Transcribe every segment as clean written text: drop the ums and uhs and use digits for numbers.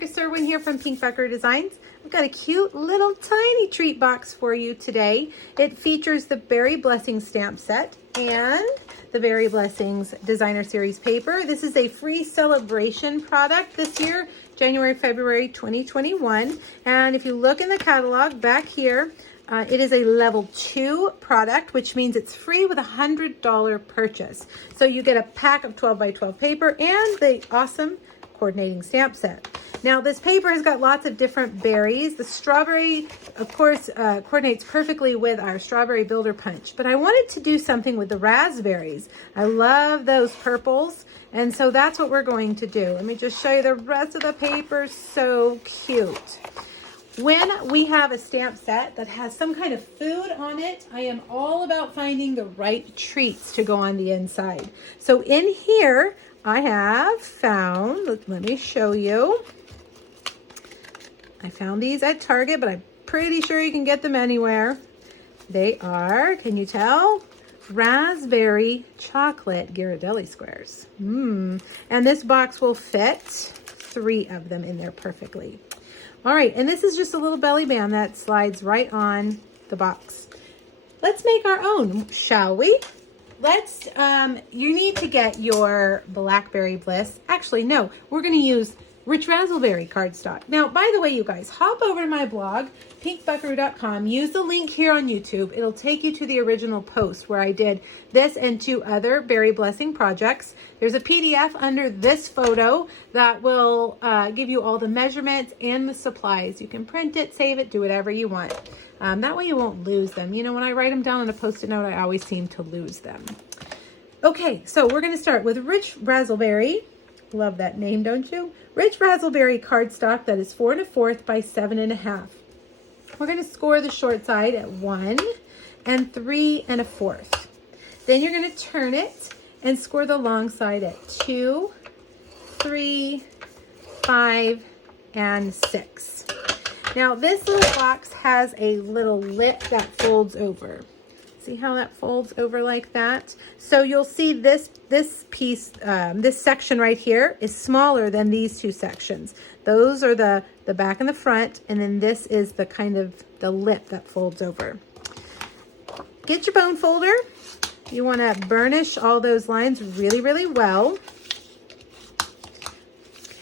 Circus Irwin here from Pink Buckaroo Designs. I've got a cute little tiny treat box for you today. It features the Berry Blessings stamp set and the Berry Blessings Designer Series paper. This is a free celebration product this year, January, February 2021. And if you look in the catalog back here, it is a level 2 product, which means it's free with a $100 purchase. So you get a pack of 12 by 12 paper and the awesome coordinating stamp set. Now this paper has got lots of different berries. The strawberry, of course, coordinates perfectly with our strawberry builder punch, but I wanted to do something with the raspberries. I love those purples, and so that's what we're going to do. Let me just show you the rest of the paper. So cute. When we have a stamp set that has some kind of food on it, I am all about finding the right treats to go on the inside. So in here, I have found, let me show you. I found these at Target, but I'm pretty sure you can get them anywhere. They are, can you tell? Raspberry chocolate Ghiradelli squares. And this box will fit 3 of them in there perfectly. All right, and this is just a little belly band that slides right on the box. Let's make our own, shall we? Let's, you need to get your Blackberry Bliss. Actually, no, we're gonna use Rich Razzleberry cardstock. Now, by the way, you guys, hop over to my blog, pinkbuckaroo.com. Use the link here on YouTube. It'll take you to the original post where I did this and 2 other Berry Blessing projects. There's a PDF under this photo that will give you all the measurements and the supplies. You can print it, save it, do whatever you want. That way you won't lose them. You know, when I write them down on a Post-it note, I always seem to lose them. Okay, so we're going to start with Rich Razzleberry. Love that name, don't you? Rich Razzleberry cardstock that is 4 1/4 by 7 1/2. We're going to score the short side at 1 and 3 1/4. Then you're going to turn it and score the long side at 2, 3, 5, and 6. Now this little box has a little lip that folds over. See how that folds over like that? So you'll see this piece, this section right here is smaller than these 2 sections. Those are the back and the front, and then this is the kind of the lip that folds over. Get your bone folder. You want to burnish all those lines really, really well.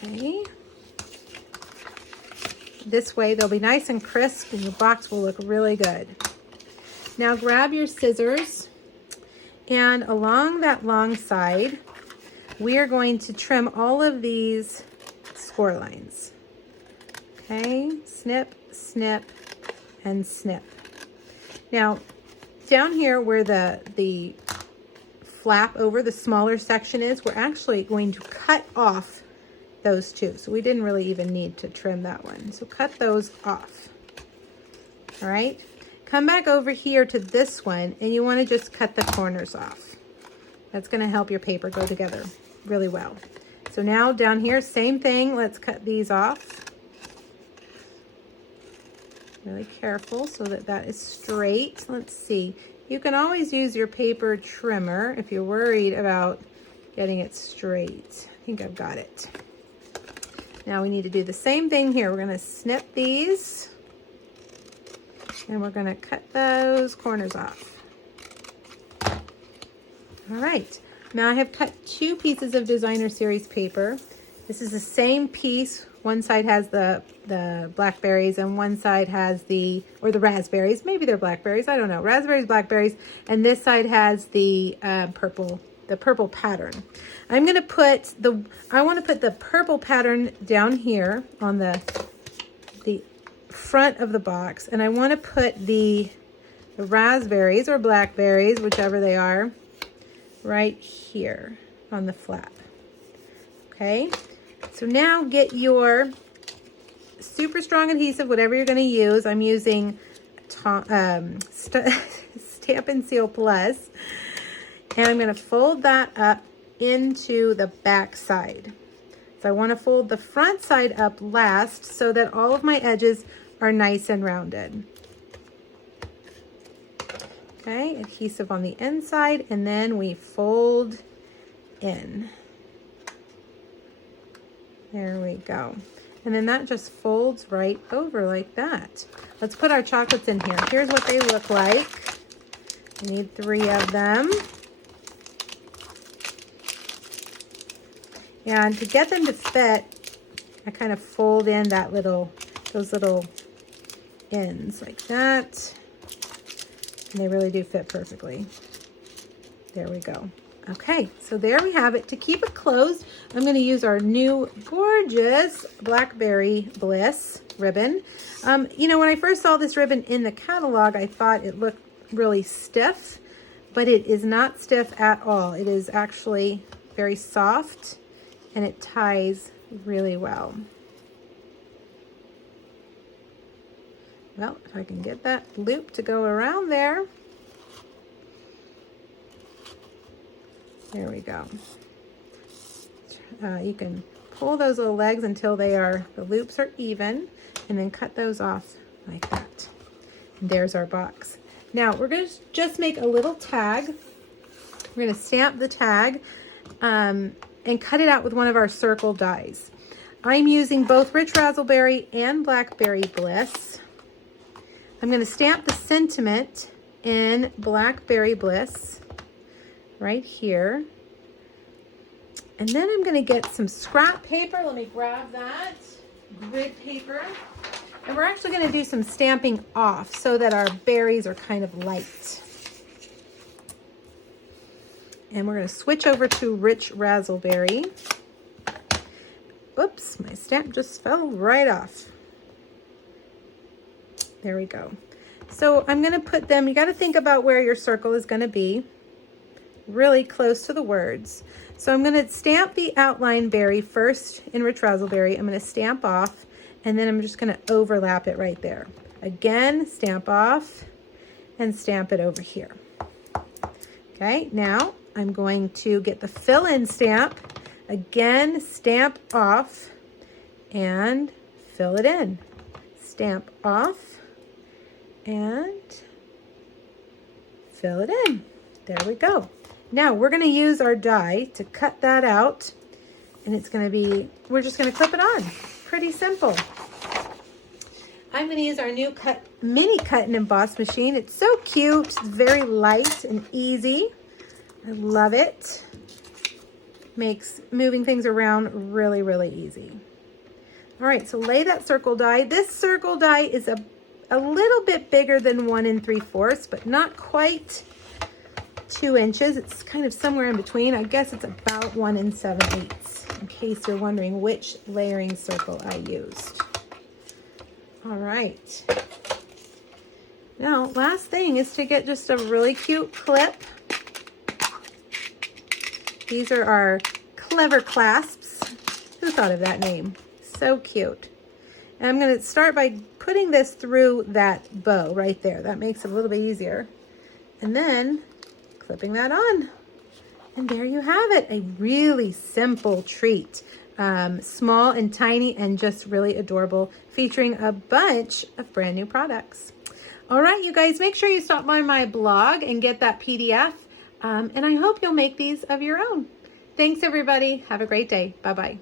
Okay. This way they'll be nice and crisp and your box will look really good. Now grab your scissors, and along that long side, we are going to trim all of these score lines. Okay, snip, snip, and snip. Now, down here where the flap over the smaller section is, we're actually going to cut off those 2. So we didn't really even need to trim that one. So cut those off. All right. Come back over here to this one, and you want to just cut the corners off. That's going to help your paper go together really well. So now down here, same thing. Let's cut these off. Really careful so that that is straight. Let's see. You can always use your paper trimmer if you're worried about getting it straight. I think I've got it. Now we need to do the same thing here. We're going to snip these. And we're going to cut those corners off. All right. Now I have cut 2 pieces of Designer Series paper. This is the same piece. One side has the blackberries and one side has the raspberries. Maybe they're blackberries. I don't know. Raspberries, blackberries. And this side has the purple pattern. I'm going to put I want to put the purple pattern down here on the front of the box, and I want to put the raspberries or blackberries, whichever they are, right here on the flap. Okay, so now get your super strong adhesive, whatever you're going to use. I'm using Stamp and Seal Plus, and I'm going to fold that up into the back side. So I want to fold the front side up last so that all of my edges are nice and rounded. Okay, adhesive on the inside, and then we fold in. There we go. And then that just folds right over like that. Let's put our chocolates in here. Here's what they look like. We need 3 of them. And to get them to fit, I kind of fold in those little ends like that. And they really do fit perfectly. There we go. Okay, so there we have it. To keep it closed, I'm going to use our new gorgeous Blackberry Bliss ribbon. You know, when I first saw this ribbon in the catalog, I thought it looked really stiff, but it is not stiff at all. It is actually very soft, and it ties really well. Well, if I can get that loop to go around there. There we go. You can pull those little legs until the loops are even, and then cut those off like that. And there's our box. Now we're going to just make a little tag. We're going to stamp the tag and cut it out with one of our circle dies. I'm using both Rich Razzleberry and Blackberry Bliss. I'm going to stamp the sentiment in Blackberry Bliss right here. And then I'm going to get some scrap paper. Let me grab that. Grid paper. And we're actually going to do some stamping off so that our berries are kind of light. And we're going to switch over to Rich Razzleberry. Oops, my stamp just fell right off. There we go. So I'm going to put them, you got to think about where your circle is going to be. Really close to the words. So I'm going to stamp the outline berry first in Rich Razzleberry. I'm going to stamp off, and then I'm just going to overlap it right there. Again, stamp off and stamp it over here. Okay, now I'm going to get the fill-in stamp. Again, stamp off and fill it in. Stamp off and fill it in. There we go. Now we're going to use our die to cut that out, and it's going to be, we're just going to clip it on. Pretty simple. I'm going to use our new mini cut and emboss machine. It's so cute. It's very light and easy. I love it. Makes moving things around really, really easy. All right, so lay that circle die. This circle die is a little bit bigger than 1 3/4, but not quite 2 inches. It's kind of somewhere in between. I guess it's about 1 7/8, in case you're wondering which layering circle I used. All right. Now, last thing is to get just a really cute clip. These are our clever clasps. Who thought of that name? So cute. And I'm going to start by putting this through that bow right there. That makes it a little bit easier. And then clipping that on. And there you have it. A really simple treat. Small and tiny and just really adorable, featuring a bunch of brand new products. All right, you guys, make sure you stop by my blog and get that PDF. And I hope you'll make these of your own. Thanks, everybody. Have a great day. Bye-bye.